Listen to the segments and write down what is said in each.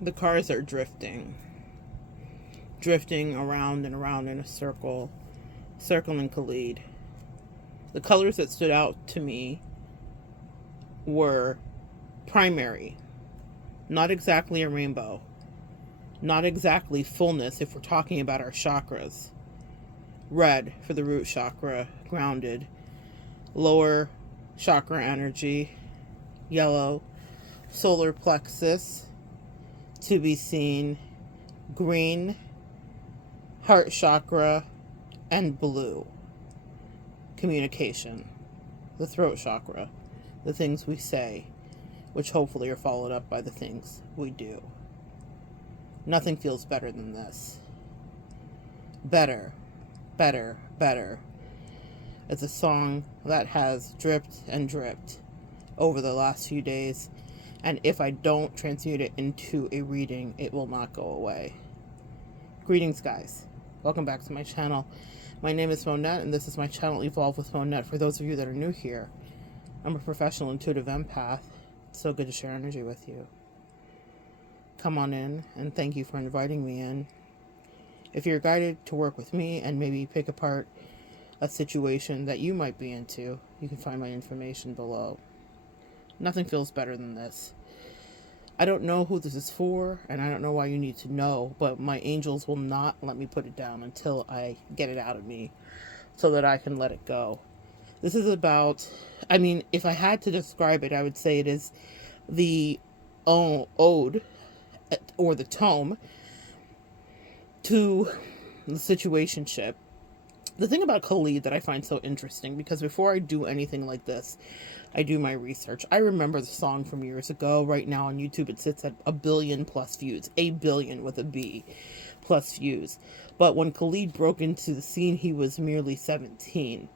The cars are drifting around and around in a circle, circling Khalid. The colors that stood out to me were primary, not exactly a rainbow, not exactly fullness if we're talking about our chakras. Red for the root chakra, grounded. Lower chakra energy, yellow. Solar plexus, to be seen. Green, heart chakra, and blue. Communication, the throat chakra, the things we say, which hopefully are followed up by the things we do. Nothing feels better than this. Better, better, better. It's a song that has dripped and dripped over the last few days, and if I don't transmute it into a reading, it will not go away. Greetings, guys. Welcome back to my channel. My name is Monette, and this is my channel Evolve with Monette. For those of you that are new here, I'm a professional intuitive empath. It's so good to share energy with you. Come on in, and thank you for inviting me in. If you're guided to work with me and maybe pick apart a situation that you might be into, you can find my information below. Nothing feels better than this. I don't know who this is for, and I don't know why you need to know, but my angels will not let me put it down until I get it out of me so that I can let it go. This is about, if I had to describe it, I would say it is the ode or the tome to the situationship. The thing about Khalid that I find so interesting, because before I do anything like this, I do my research. I remember the song from years ago. Right now on YouTube, it sits at 1 billion plus views. 8 billion with a B plus views. But when Khalid broke into the scene, he was merely 17.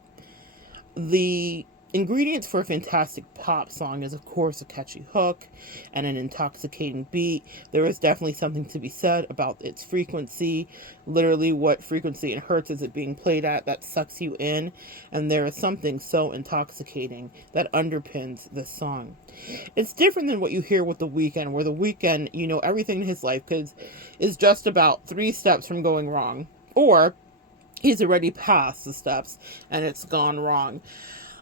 The ingredients for a fantastic pop song is, of course, a catchy hook and an intoxicating beat. There is definitely something to be said about its frequency. Literally, what frequency and hertz is it being played at that sucks you in? And there is something so intoxicating that underpins this song. It's different than what you hear with The Weeknd, where The Weeknd, everything in his life is just about 3 steps from going wrong. Or he's already past the steps and it's gone wrong.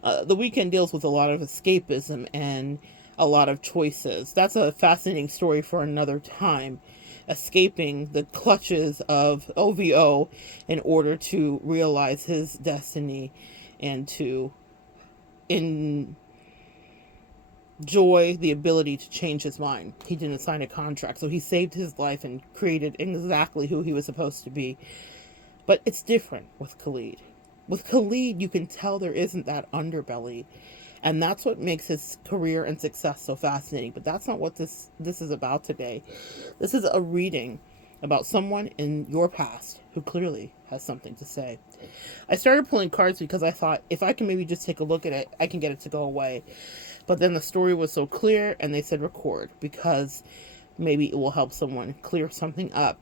The Weeknd deals with a lot of escapism and a lot of choices. That's a fascinating story for another time. Escaping the clutches of OVO in order to realize his destiny and to enjoy the ability to change his mind. He didn't sign a contract, so he saved his life and created exactly who he was supposed to be. But it's different with Khalid. With Khalid, you can tell there isn't that underbelly. And that's what makes his career and success so fascinating. But that's not what this is about today. This is a reading about someone in your past who clearly has something to say. I started pulling cards because I thought if I can maybe just take a look at it, I can get it to go away. But then the story was so clear and they said record because maybe it will help someone clear something up.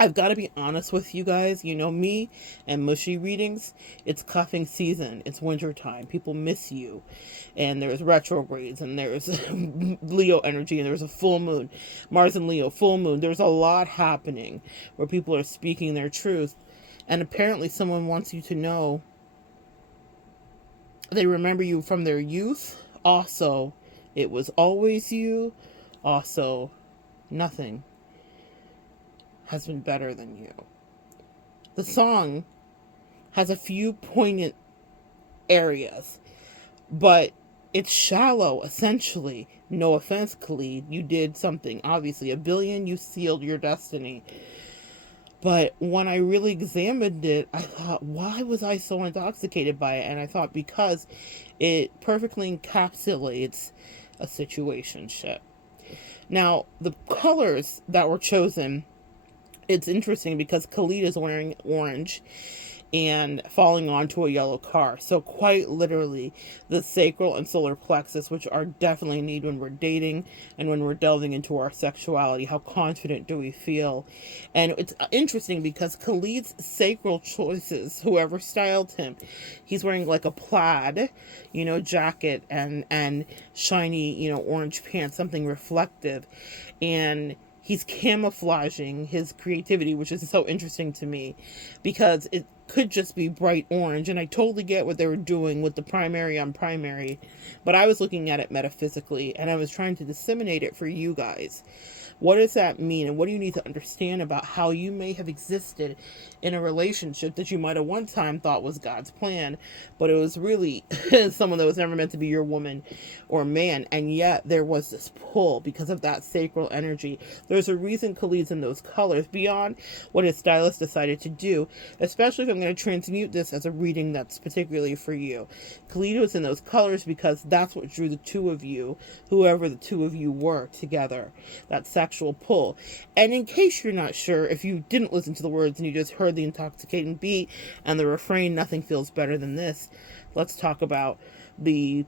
I've got to be honest with you guys. You know me and mushy readings. It's cuffing season. It's winter time. People miss you. And there's retrogrades and there's Leo energy and there's a full moon. Mars and Leo, full moon. There's a lot happening where people are speaking their truth. And apparently someone wants you to know they remember you from their youth. Also, it was always you. Also, nothing has been better than you. The song has a few poignant areas, but it's shallow, essentially. No offense, Khalid. You did something. Obviously, 1 billion, you sealed your destiny. But when I really examined it, I thought, why was I so intoxicated by it? And I thought, because it perfectly encapsulates a situationship. Now, the colors that were chosen, it's interesting because Khalid is wearing orange and falling onto a yellow car. So quite literally, the sacral and solar plexus, which are definitely needed when we're dating and when we're delving into our sexuality. How confident do we feel? And it's interesting because Khalid's sacral choices, whoever styled him, he's wearing like a plaid, jacket and shiny, orange pants, something reflective. And he's camouflaging his creativity, which is so interesting to me because it could just be bright orange. And I totally get what they were doing with the primary on primary, but I was looking at it metaphysically and I was trying to disseminate it for you guys. What does that mean? And what do you need to understand about how you may have existed in a relationship that you might have one time thought was God's plan, but it was really someone that was never meant to be your woman or man. And yet there was this pull because of that sacral energy. There's a reason Khalid's in those colors beyond what his stylist decided to do, especially if I'm going to transmute this as a reading that's particularly for you. Khalid was in those colors because that's what drew the two of you, whoever the two of you were, together. That sexual pull. And in case you're not sure, if you didn't listen to the words and you just heard the intoxicating beat and the refrain, nothing feels better than this, let's talk about the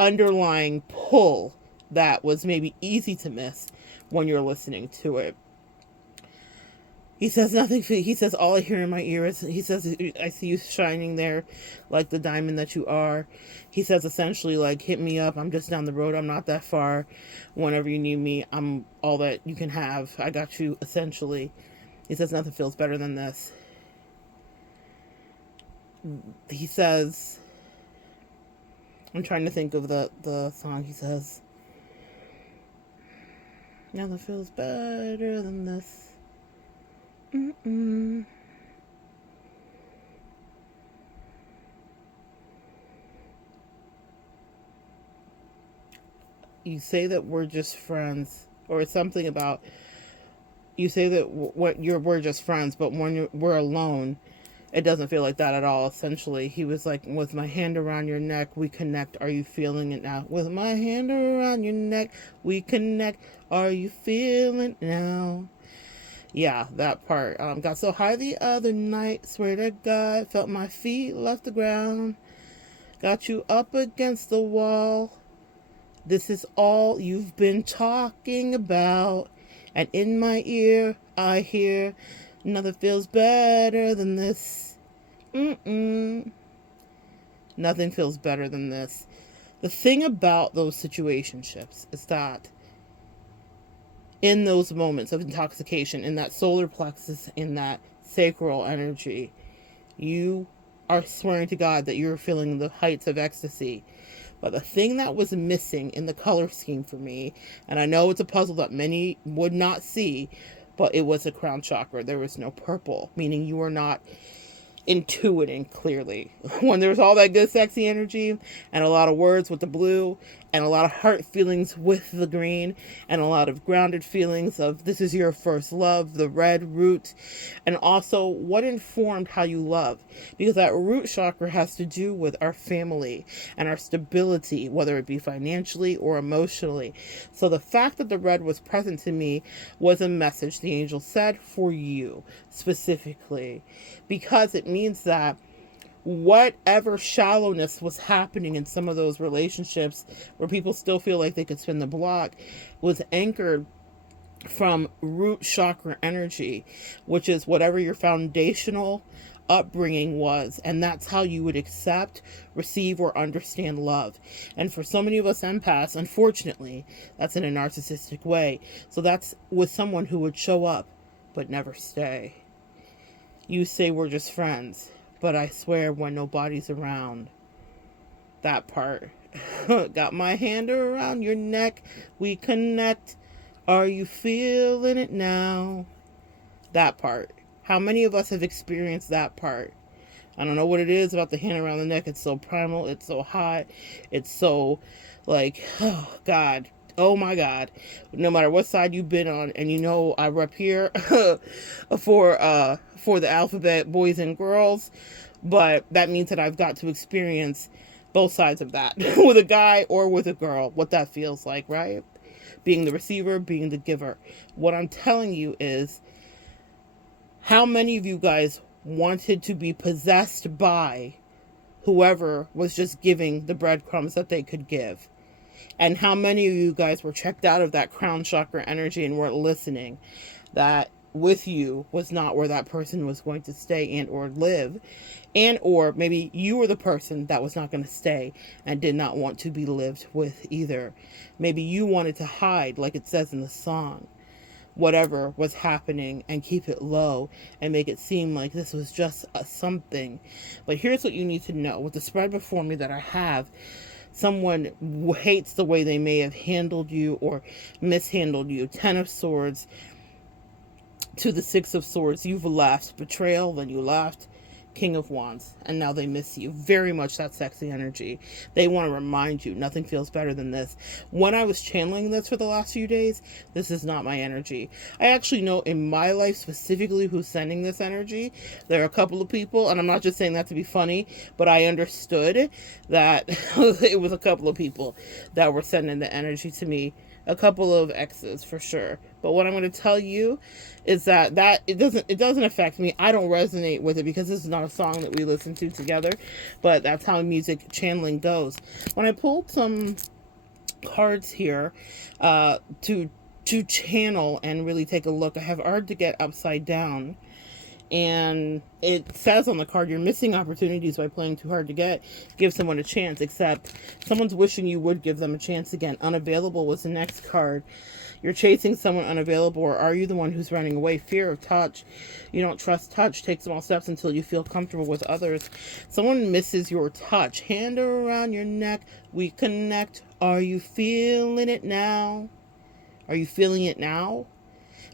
underlying pull that was maybe easy to miss when you're listening to it. He says nothing. He says all I hear in my ear is, he says, I see you shining there like the diamond that you are. He says essentially like, hit me up. I'm just down the road. I'm not that far. Whenever you need me, I'm all that you can have. I got you, essentially. He says nothing feels better than this. He says, I'm trying to think of the song. He says, nothing feels better than this. Mm-mm. You say that we're just friends, or something about, you say that we're just friends, but when we're alone, it doesn't feel like that at all. Essentially, he was like, with my hand around your neck, we connect. Are you feeling it now? With my hand around your neck, we connect. Are you feeling it now? Yeah, that part. Got so high the other night, swear to God, felt my feet left the ground. Got you up against the wall. This is all you've been talking about. And in my ear, I hear, nothing feels better than this. Mm-mm. Nothing feels better than this. The thing about those situationships is that in those moments of intoxication, in that solar plexus, in that sacral energy, you are swearing to God that you're feeling the heights of ecstasy. But the thing that was missing in the color scheme for me, and I know it's a puzzle that many would not see, but it was a crown chakra. There was no purple, meaning you were not intuiting clearly. When there's all that good sexy energy and a lot of words with the blue and a lot of heart feelings with the green and a lot of grounded feelings of this is your first love, the red root, and also what informed how you love, because that root chakra has to do with our family and our stability, whether it be financially or emotionally. So the fact that the red was present to me was a message the angel said for you specifically, because it means that whatever shallowness was happening in some of those relationships where people still feel like they could spin the block was anchored from root chakra energy, which is whatever your foundational upbringing was, and that's how you would accept, receive, or understand love. And for so many of us empaths, unfortunately, that's in a narcissistic way. So that's with someone who would show up but never stay. You say we're just friends, but I swear when nobody's around. That part. Got my hand around your neck, we connect. Are you feeling it now? That part. How many of us have experienced that part? I don't know what it is about the hand around the neck. It's so primal. It's so hot. It's so like, oh God. Oh my God. No matter what side you've been on, and you know I rep here for the alphabet boys and girls, but that means that I've got to experience both sides of that with a guy or with a girl, what that feels like, right? Being the receiver, being the giver. What I'm telling you is, how many of you guys wanted to be possessed by whoever was just giving the breadcrumbs that they could give? And how many of you guys were checked out of that crown chakra energy and weren't listening? That with you was not where that person was going to stay and or live. And or maybe you were the person that was not going to stay and did not want to be lived with either. Maybe you wanted to hide, like it says in the song. whatever was happening and keep it low and make it seem like this was just something. But here's what you need to know. With the spread before me that I have, someone hates the way they may have handled you or mishandled you. 10 of Swords to the 6 of Swords. You've left. Betrayal, then you left. King of Wands, and now they miss you. Very much that sexy energy. They want to remind you, nothing feels better than this. When I was channeling this for the last few days, this is not my energy. I actually know in my life specifically who's sending this energy. There are a couple of people, and I'm not just saying that to be funny, but I understood that it was a couple of people that were sending the energy to me. A couple of exes for sure. But what I'm going to tell you is that it doesn't affect me. I don't resonate with it because this is not a song that we listen to together, but that's how music channeling goes. When I pulled some cards here to channel and really take a look, I have Hard to Get upside down. And it says on the card, you're missing opportunities by playing too hard to get. Give someone a chance, except someone's wishing you would give them a chance again. Unavailable was the next card. You're chasing someone unavailable, or are you the one who's running away? Fear of touch. You don't trust touch. Take small steps until you feel comfortable with others. Someone misses your touch. Hand around your neck. We connect. Are you feeling it now? Are you feeling it now?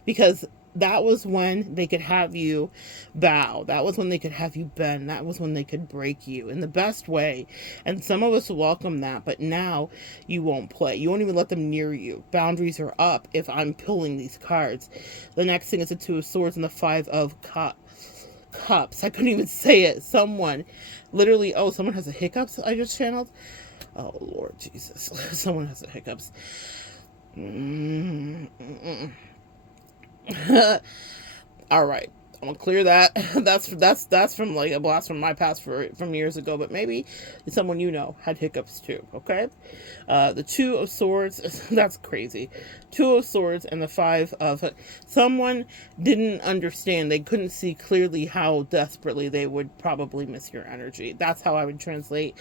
Because that was when they could have you bow. That was when they could have you bend. That was when they could break you in the best way. And some of us welcome that, but now you won't play. You won't even let them near you. Boundaries are up if I'm pulling these cards. The next thing is the 2 of Swords and the 5 of Cups. I couldn't even say it. Someone literally, someone has a hiccups I just channeled. Oh, Lord Jesus. Someone has the hiccups. All right, I'm gonna clear that. That's from like a blast from my past from years ago, but maybe someone you know had hiccups too. Okay, the 2 of Swords. That's crazy. 2 of Swords and the 5 of someone didn't understand. They couldn't see clearly how desperately they would probably miss your energy. That's how I would translate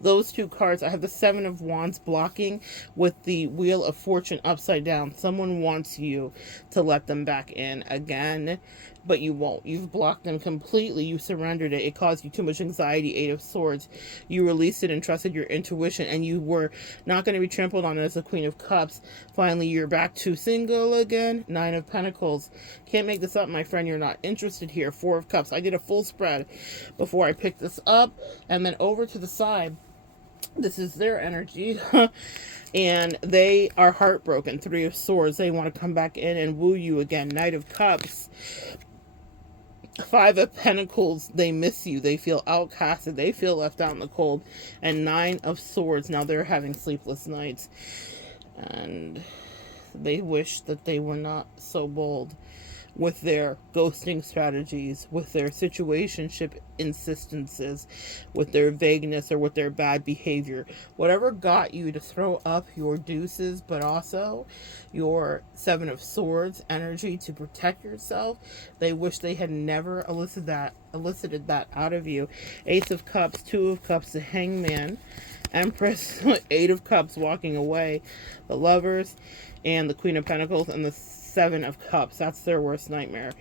those 2 cards. I have the 7 of Wands blocking with the Wheel of Fortune upside down. Someone wants you to let them back in again, but you won't. You've blocked them completely. You surrendered it. It caused you too much anxiety. 8 of Swords. You released it and trusted your intuition, and you were not going to be trampled on as the Queen of Cups. Finally, you're back to single again. 9 of Pentacles. Can't make this up, my friend. You're not interested here. 4 of Cups. I did a full spread before I picked this up, and then over to the side. This is their energy. And they are heartbroken. 3 of Swords. They want to come back in and woo you again. Knight of Cups. 5 of Pentacles, they miss you. They feel outcasted. They feel left out in the cold. And 9 of Swords, now they're having sleepless nights. And they wish that they were not so bold with their ghosting strategies, with their situationship insistences, with their vagueness, or with their bad behavior. Whatever got you to throw up your deuces, but also your 7 of Swords energy to protect yourself, they wish they had never elicited that out of you. 8 of Cups, 2 of Cups, the Hangman, Empress, 8 of Cups walking away, the Lovers, and the Queen of Pentacles, and the 7 of Cups. That's their worst nightmare.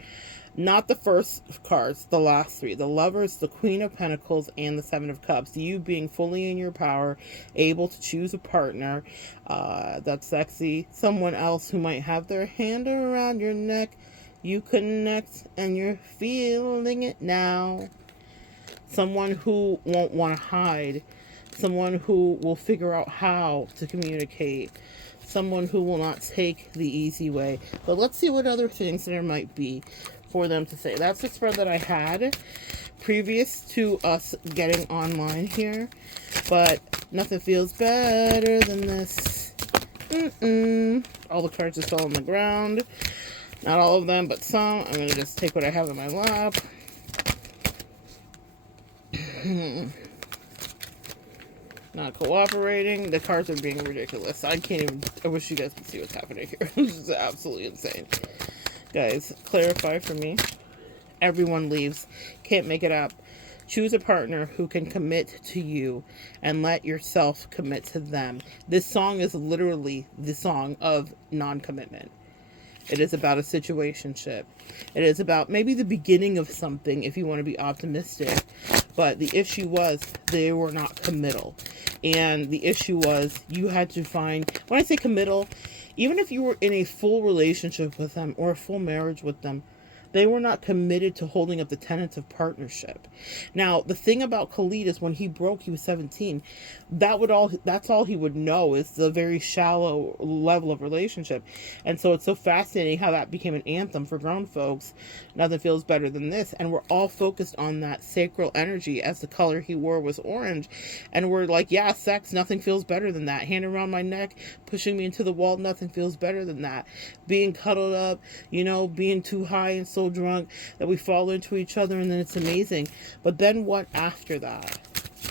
Not the first cards, the last 3. The Lovers, the Queen of Pentacles, and the 7 of Cups. You being fully in your power, able to choose a partner that's sexy. Someone else who might have their hand around your neck. You connect and you're feeling it now. Someone who won't want to hide. Someone who will figure out how to communicate. Someone who will not take the easy way. But let's see what other things there might be for them to say. That's the spread that I had previous to us getting online here. But nothing feels better than this. All the cards just fell on the ground. Not all of them, but some. I'm going to just take what I have in my lap. Not cooperating. The cards are being ridiculous. I can't even. I wish you guys could see what's happening here. This is absolutely insane. Guys, clarify for me. Everyone leaves. Can't make it up. Choose a partner who can commit to you and let yourself commit to them. This song is literally the song of non-commitment. It is about a situationship. It is about maybe the beginning of something if you want to be optimistic. But the issue was they were not committal. And the issue was you had to find, when I say committal, even if you were in a full relationship with them or a full marriage with them, they were not committed to holding up the tenets of partnership. Now, the thing about Khalid is when he broke, he was 17. That's all he would know is the very shallow level of relationship. And so it's so fascinating how that became an anthem for grown folks. Nothing feels better than this. And we're all focused on that sacral energy as the color he wore was orange. And we're like, yeah, sex, nothing feels better than that. Hand around my neck, pushing me into the wall, nothing feels better than that. Being cuddled up, being too high and so drunk that we fall into each other, and then it's amazing. But then what after that?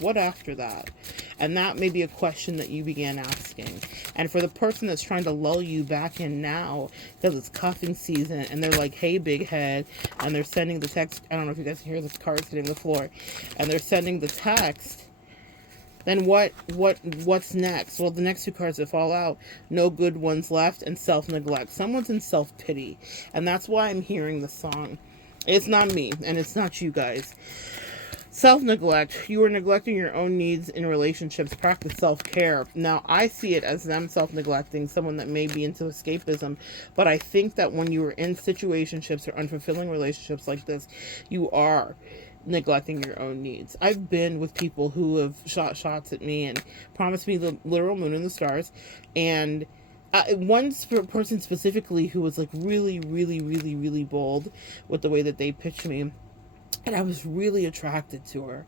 What after that? And that may be a question that you began asking. And for the person that's trying to lull you back in now, because it's cuffing season, and they're like, hey, big head, and they're sending the text, I don't know if you guys can hear the cards hitting the floor, and they're sending the text, then what's next? Well, the next two cards that fall out, no good ones left, and self-neglect. Someone's in self-pity, and that's why I'm hearing the song. It's not me, and it's not you guys. Self-neglect. You are neglecting your own needs in relationships. Practice self-care. Now, I see it as them self-neglecting, someone that may be into escapism, but I think that when you are in situationships or unfulfilling relationships like this, you are neglecting your own needs. I've been with people who have shot shots at me and promised me the literal moon and the stars, and one person specifically who was like really, really, really, really bold with the way that they pitched me. And I was really attracted to her.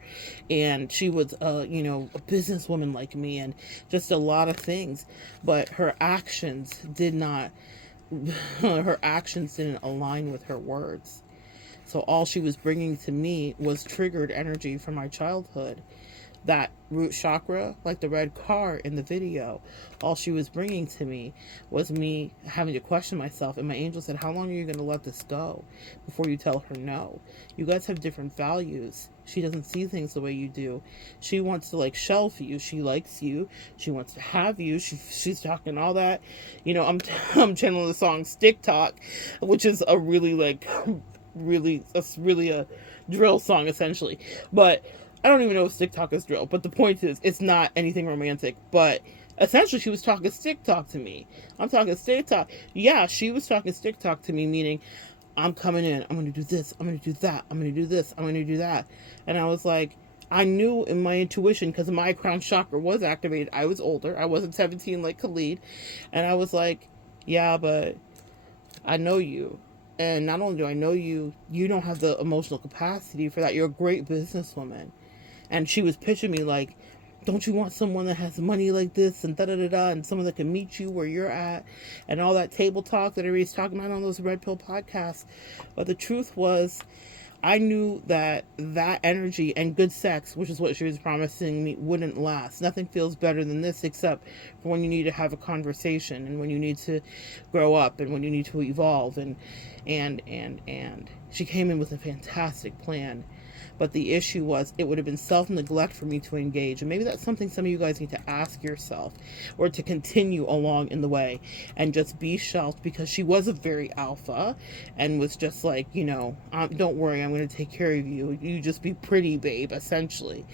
And she was, a businesswoman like me and just a lot of things. But her actions didn't align with her words. So all she was bringing to me was triggered energy from my childhood. That root chakra, like the red car in the video, all she was bringing to me was me having to question myself. And my angel said, how long are you going to let this go before you tell her no? You guys have different values. She doesn't see things the way you do. She wants to shelf you. She likes you. She wants to have you. She's talking all that. I'm channeling the song Stick Talk, which is a really a drill song essentially. But I don't even know if stick talk is drill, but the point is, it's not anything romantic. But essentially, she was talking stick talk to me. I'm talking stick talk. Yeah, she was talking stick talk to me, meaning, I'm coming in, I'm going to do this, I'm going to do that, I'm going to do this, I'm going to do that. And I was like, I knew in my intuition, because my crown chakra was activated. I was older. I wasn't 17 like Khalid. And I was like, yeah, but I know you. And not only do I know you, you don't have the emotional capacity for that. You're a great businesswoman. And she was pitching me like, don't you want someone that has money like this and da-da-da-da, and someone that can meet you where you're at, and all that table talk that everybody's talking about on those red pill podcasts. But the truth was, I knew that energy and good sex, which is what she was promising me, wouldn't last. Nothing feels better than this, except for when you need to have a conversation, and when you need to grow up, and when you need to evolve. And she came in with a fantastic plan. But the issue was, it would have been self-neglect for me to engage. And maybe that's something some of you guys need to ask yourself, or to continue along in the way and just be shelved, because she was a very alpha and was just like, don't worry, I'm going to take care of you. You just be pretty, babe, essentially.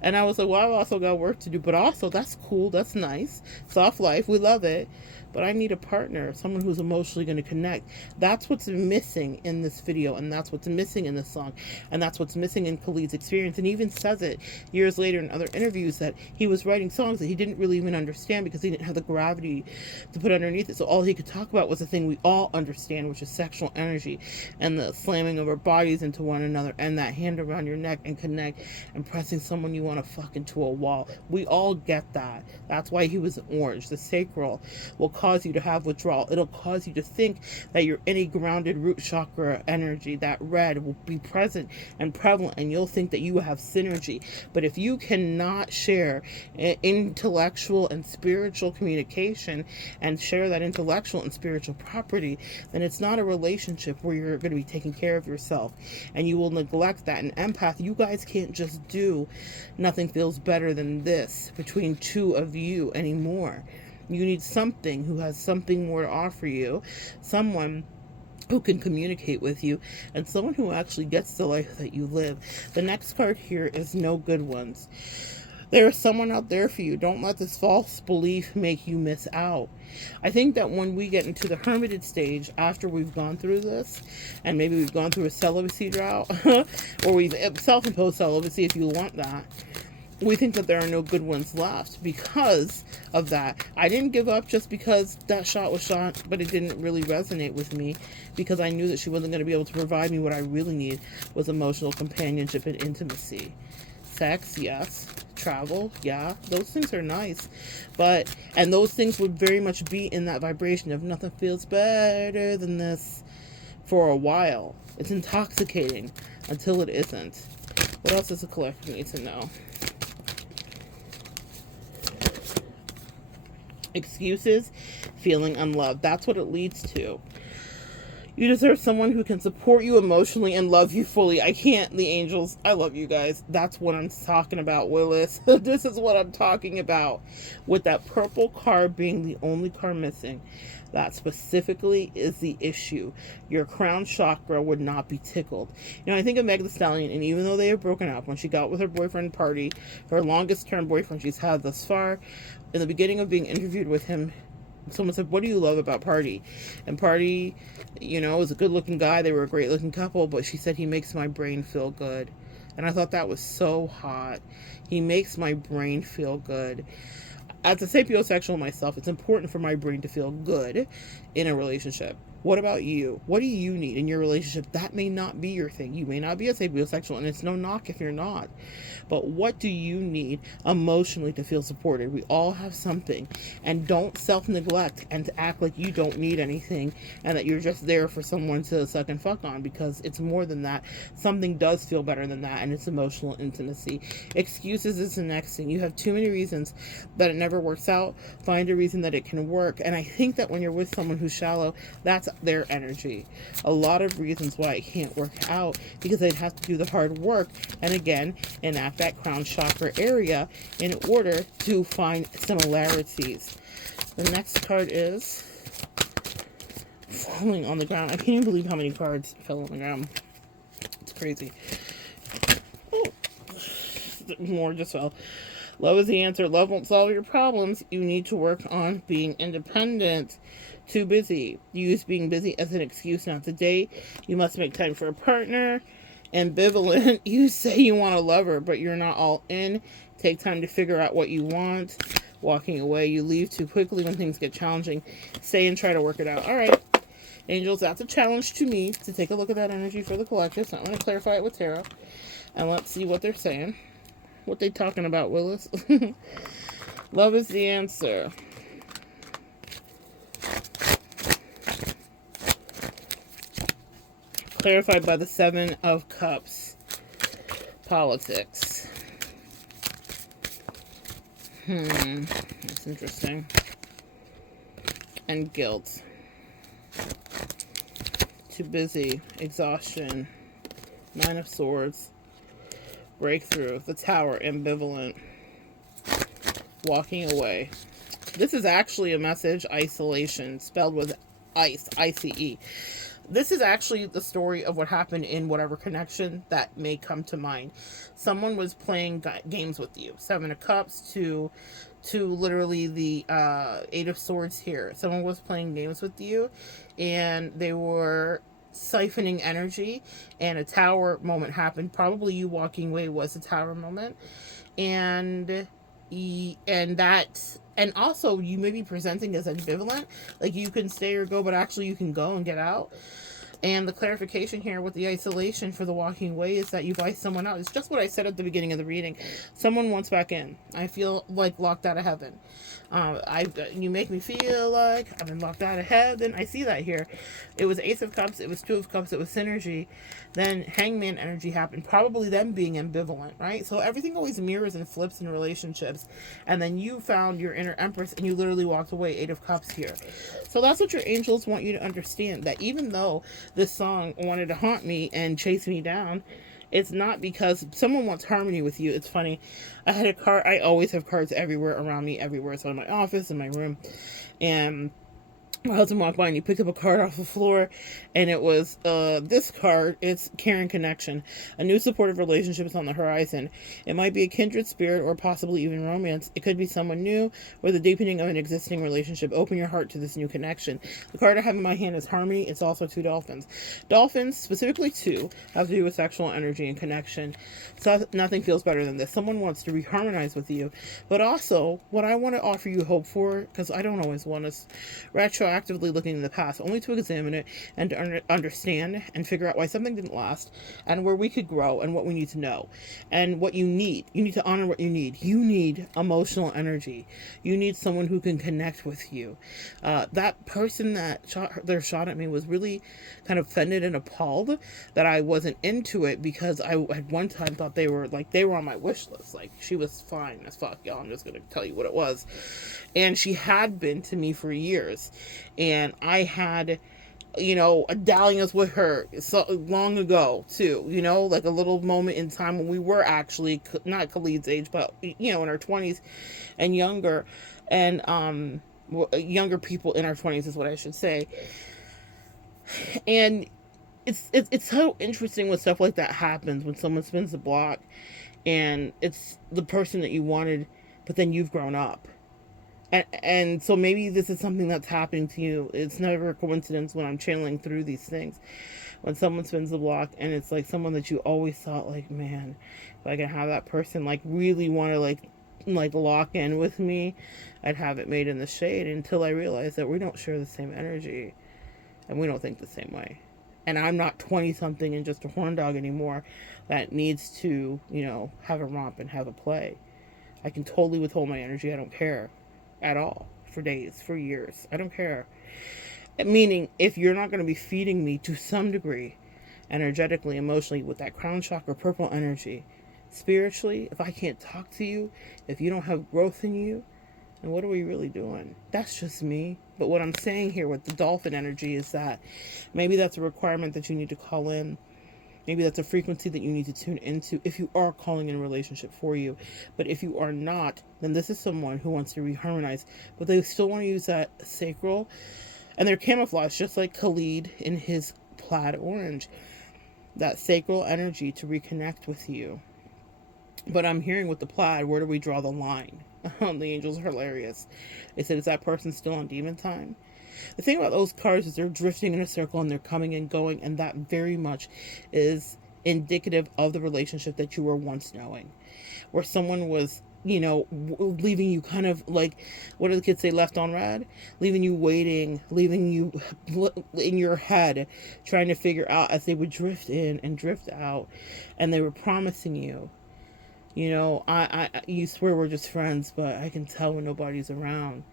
And I was like, well, I've also got work to do, but also that's cool. That's nice. Soft life. We love it. But I need a partner, someone who's emotionally going to connect. That's what's missing in this video, and that's what's missing in this song, and that's what's missing in Khalid's experience. And he even says it years later in other interviews, that he was writing songs that he didn't really even understand because he didn't have the gravity to put underneath it. So all he could talk about was the thing we all understand, which is sexual energy and the slamming of our bodies into one another, and that hand around your neck and connect, and pressing someone you want to fuck into a wall. We all get that. That's why he was orange. The sacral will cause you to have withdrawal. It'll cause you to think that you're in a grounded root chakra energy. That red will be present and prevalent, and you'll think that you have synergy. But if you cannot share intellectual and spiritual communication, and share that intellectual and spiritual property, then it's not a relationship where you're going to be taking care of yourself, and you will neglect that. And empath, you guys can't just do nothing feels better than this between two of you anymore. You need something who has something more to offer you, someone who can communicate with you, and someone who actually gets the life that you live. The next card here is no good ones. There is someone out there for you. Don't let this false belief make you miss out. I think that when we get into the hermited stage, after we've gone through this, and maybe we've gone through a celibacy drought, or we've self-imposed celibacy if you want that, we think that there are no good ones left because of that. I didn't give up just because that shot was shot, but it didn't really resonate with me because I knew that she wasn't going to be able to provide me what I really need was emotional companionship and intimacy. Sex, yes. Travel, yeah. Those things are nice. And those things would very much be in that vibration of nothing feels better than this for a while. It's intoxicating until it isn't. What else does the collector need to know? Excuses, feeling unloved. That's what it leads to. You deserve someone who can support you emotionally and love you fully. The angels, I love you guys. That's what I'm talking about, Willis. This is what I'm talking about. With that purple card being the only card missing. That specifically is the issue. Your crown chakra would not be tickled. I think of Meg Thee Stallion, and even though they have broken up, when she got with her boyfriend Party, her longest term boyfriend she's had thus far, in the beginning of being interviewed with him, someone said, what do you love about Party? And Party, was a good looking guy. They were a great looking couple, but she said, he makes my brain feel good. And I thought that was so hot. He makes my brain feel good. As a sapiosexual myself, it's important for my brain to feel good in a relationship. What about you? What do you need in your relationship? That may not be your thing. You may not be a sapiosexual, and it's no knock if you're not. But what do you need emotionally to feel supported? We all have something. And don't self-neglect and to act like you don't need anything and that you're just there for someone to suck and fuck on, because it's more than that. Something does feel better than that, and it's emotional intimacy. Excuses is the next thing. You have too many reasons that it never works out. Find a reason that it can work. And I think that when you're with someone who's shallow, that's their energy. A lot of reasons why it can't work out, because they'd have to do the hard work and again enact that crown chakra area in order to find similarities. The next card is falling on the ground. I can't even believe how many cards fell on the ground. It's crazy. Oh, more just fell. Love is the answer. Love won't solve your problems. You need to work on being independent. Too busy. Use being busy as an excuse not to date. You must make time for a partner. Ambivalent. You say you want a lover, but you're not all in. Take time to figure out what you want. Walking away. You leave too quickly when things get challenging. Stay and try to work it out. All right. Angels, that's a challenge to me to take a look at that energy for the collective. So I'm going to clarify it with tarot. And let's see what they're saying. What they talking about, Willis? Love is the answer. Clarified by the 7 of Cups. Politics. That's interesting. And guilt. Too busy. Exhaustion. 9 of Swords. Breakthrough. The Tower. Ambivalent. Walking away. This is actually a message. Isolation. Spelled with ice. I-C-E. This is actually the story of what happened in whatever connection that may come to mind. Someone was playing games with you. 7 of Cups to literally the 8 of Swords here. Someone was playing games with you, and they were siphoning energy, and a tower moment happened. Probably you walking away was a tower moment. And also you may be presenting as ambivalent, like you can stay or go, but actually you can go and get out. And the clarification here with the isolation for the walking away is that you've iced someone out. It's just what I said at the beginning of the reading. Someone wants back in. I feel like locked out of heaven. You make me feel like I've been locked out of heaven. I see that here. It was Ace of Cups. It was 2 of Cups. It was synergy. Then Hangman energy happened. Probably them being ambivalent, right? So everything always mirrors and flips in relationships. And then you found your inner Empress and you literally walked away. 8 of Cups here. So that's what your angels want you to understand. That even though this song wanted to haunt me and chase me down, It's not because someone wants harmony with you. It's funny. I had a card. I always have cards everywhere around me, everywhere. So in my office, in my room, and my husband walked by and he picked up a card off the floor, and it was this card. It's caring connection. A new supportive relationship is on the horizon. It might be a kindred spirit or possibly even romance. It could be someone new or the deepening of an existing relationship. Open your heart to this new connection. The card I have in my hand is harmony. It's also two dolphins. Dolphins, specifically two, have to do with sexual energy and connection. So nothing feels better than this. Someone wants to reharmonize with you, but also what I want to offer you hope for, because I don't always want to retroactively looking in the past, only to examine it and to understand and figure out why something didn't last, and where we could grow, and what we need to know, and what you need. You need to honor what you need. You need emotional energy. You need someone who can connect with you. That person that shot at me was really kind of offended and appalled that I wasn't into it, because I at one time thought they were on my wish list. Like, she was fine as fuck, y'all. I'm just gonna tell you what it was. And she had been to me for years, and I had, a dalliance with her so long ago too, like a little moment in time when we were actually not Khalid's age, but in our 20s and younger, and younger people in our 20s is what I should say. And it's so interesting when stuff like that happens, when someone spins the block and it's the person that you wanted, but then you've grown up. And so maybe this is something that's happening to you. It's never a coincidence when I'm channeling through these things. When someone spins the block and it's like someone that you always thought, like, man, if I can have that person like really want to like lock in with me, I'd have it made in the shade, until I realized that we don't share the same energy and we don't think the same way. And I'm not 20 something and just a horn dog anymore that needs to, have a romp and have a play. I can totally withhold my energy. I don't care at all, for days, for years. I don't care. Meaning, if you're not going to be feeding me to some degree, energetically, emotionally, with that crown chakra purple energy, spiritually, if I can't talk to you, if you don't have growth in you, then what are we really doing? That's just me. But what I'm saying here with the dolphin energy is that maybe that's a requirement that you need to call in. Maybe that's a frequency that you need to tune into if you are calling in a relationship for you. But if you are not, then this is someone who wants to reharmonize, but they still want to use that sacral, and they're camouflaged just like Khalid in his plaid orange. That sacral energy to reconnect with you. But I'm hearing with the plaid, where do we draw the line? The angels are hilarious. They said, is that person still on demon time? The thing about those cards is they're drifting in a circle and they're coming and going, and that very much is indicative of the relationship that you were once knowing, where someone was, leaving you kind of like, what do the kids say, left on red? Leaving you waiting, leaving you in your head, trying to figure out as they would drift in and drift out, and they were promising you, you swear we're just friends, but I can tell when nobody's around.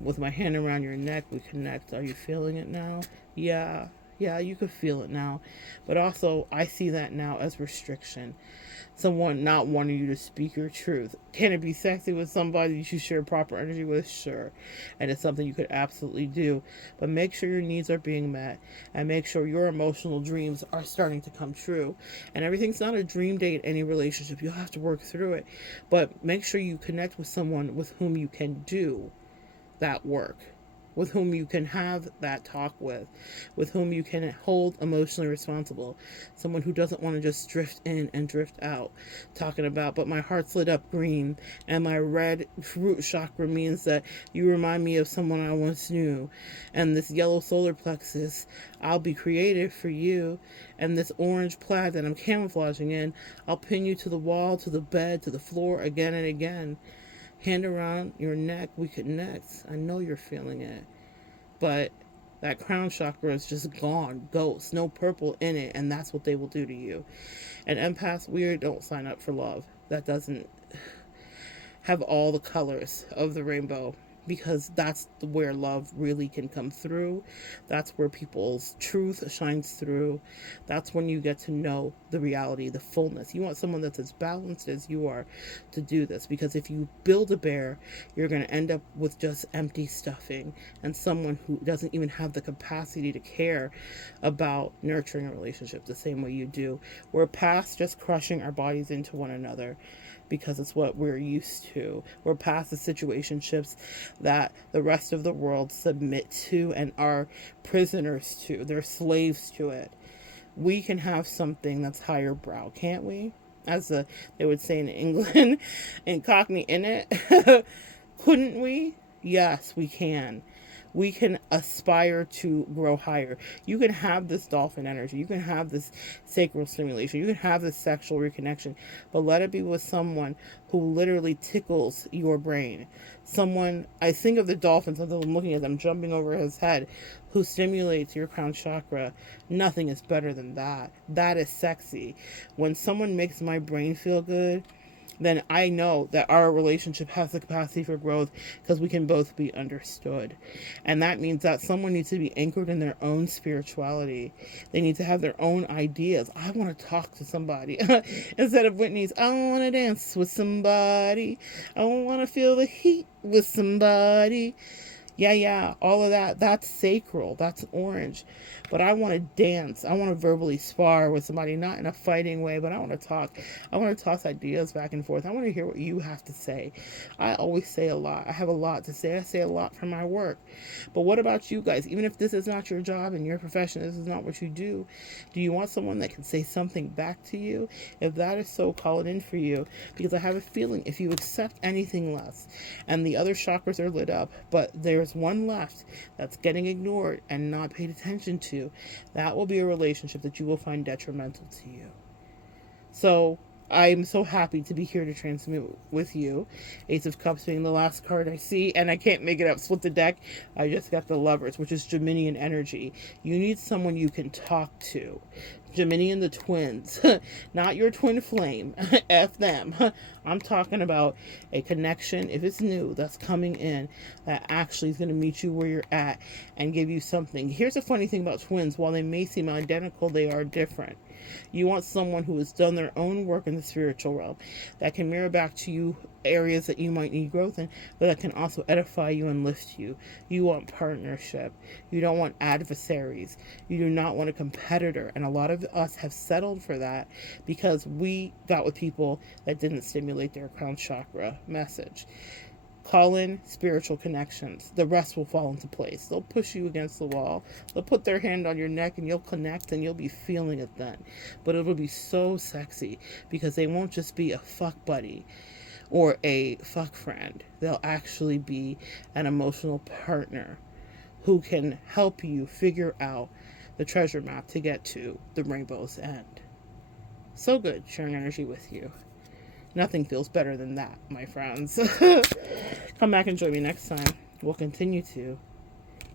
With my hand around your neck, we connect. Are you feeling it now? Yeah, you could feel it now. But also, I see that now as restriction. Someone not wanting you to speak your truth. Can it be sexy with somebody you share proper energy with? Sure. And it's something you could absolutely do. But make sure your needs are being met, and make sure your emotional dreams are starting to come true. And everything's not a dream date in any relationship. You'll have to work through it. But make sure you connect with someone with whom you can do that work, with whom you can have that talk with whom you can hold emotionally responsible. Someone who doesn't want to just drift in and drift out, talking about, but my heart's lit up green and my red root chakra means that you remind me of someone I once knew, and this yellow solar plexus, I'll be creative for you, and this orange plaid that I'm camouflaging in, I'll pin you to the wall, to the bed, to the floor again and again. Hand around your neck, we connect. I know you're feeling it. But that crown chakra is just gone, ghost, no purple in it, and that's what they will do to you. And empaths, we don't sign up for love. That doesn't have all the colors of the rainbow. because that's where love really can come through. That's where people's truth shines through. That's when you get to know the reality, the fullness. You want someone that's as balanced as you are to do this, because if you build a bear, you're going to end up with just empty stuffing and someone who doesn't even have the capacity to care about nurturing a relationship the same way you do. We're past just crushing our bodies into one another because it's what we're used to. We're past the situationships that the rest of the world submit to and are prisoners to. They're slaves to it. We can have something that's higher brow, can't we? As they would say in England, in Cockney, in it. Couldn't we? Yes, we can. We can aspire to grow higher. You can have this dolphin energy. You can have this sacral stimulation. You can have this sexual reconnection. But let it be with someone who literally tickles your brain. Someone, I think of the dolphins as I'm looking at them jumping over his head, who stimulates your crown chakra. Nothing is better than that. That is sexy. When someone makes my brain feel good, then I know that our relationship has the capacity for growth because we can both be understood. And that means that someone needs to be anchored in their own spirituality. They need to have their own ideas. I want to talk to somebody instead of Whitney's, I want to dance with somebody. I want to feel the heat with somebody. Yeah, all of that. That's sacral. That's orange. But I want to dance. I want to verbally spar with somebody, not in a fighting way, but I want to talk. I want to toss ideas back and forth. I want to hear what you have to say. I always say a lot. I have a lot to say. I say a lot from my work. But what about you guys? Even if this is not your job and your profession, this is not what you do you want someone that can say something back to you? If that is so, call it in for you. Because I have a feeling if you accept anything less, and the other chakras are lit up, but there's one left that's getting ignored and not paid attention to, that will be a relationship that you will find detrimental to you. So I'm so happy to be here to transmit with you. Ace of Cups being the last card I see, and I can't make it up. Split the deck. I just got the Lovers, which is Geminian energy. You need someone you can talk to. Geminian the twins, not your twin flame. F them. I'm talking about a connection, if it's new, that's coming in, that actually is going to meet you where you're at and give you something. Here's a funny thing about twins. While they may seem identical, they are different. You want someone who has done their own work in the spiritual realm that can mirror back to you areas that you might need growth in, but that can also edify you and lift you. You want partnership. You don't want adversaries. You do not want a competitor. And a lot of us have settled for that because we got with people that didn't stimulate their crown chakra message. Call in spiritual connections. The rest will fall into place. They'll push you against the wall. They'll put their hand on your neck and you'll connect and you'll be feeling it then. But it'll be so sexy because they won't just be a fuck buddy or a fuck friend. They'll actually be an emotional partner who can help you figure out the treasure map to get to the rainbow's end. So good sharing energy with you. Nothing feels better than that, my friends. Come back and join me next time. We'll continue to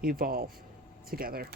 evolve together.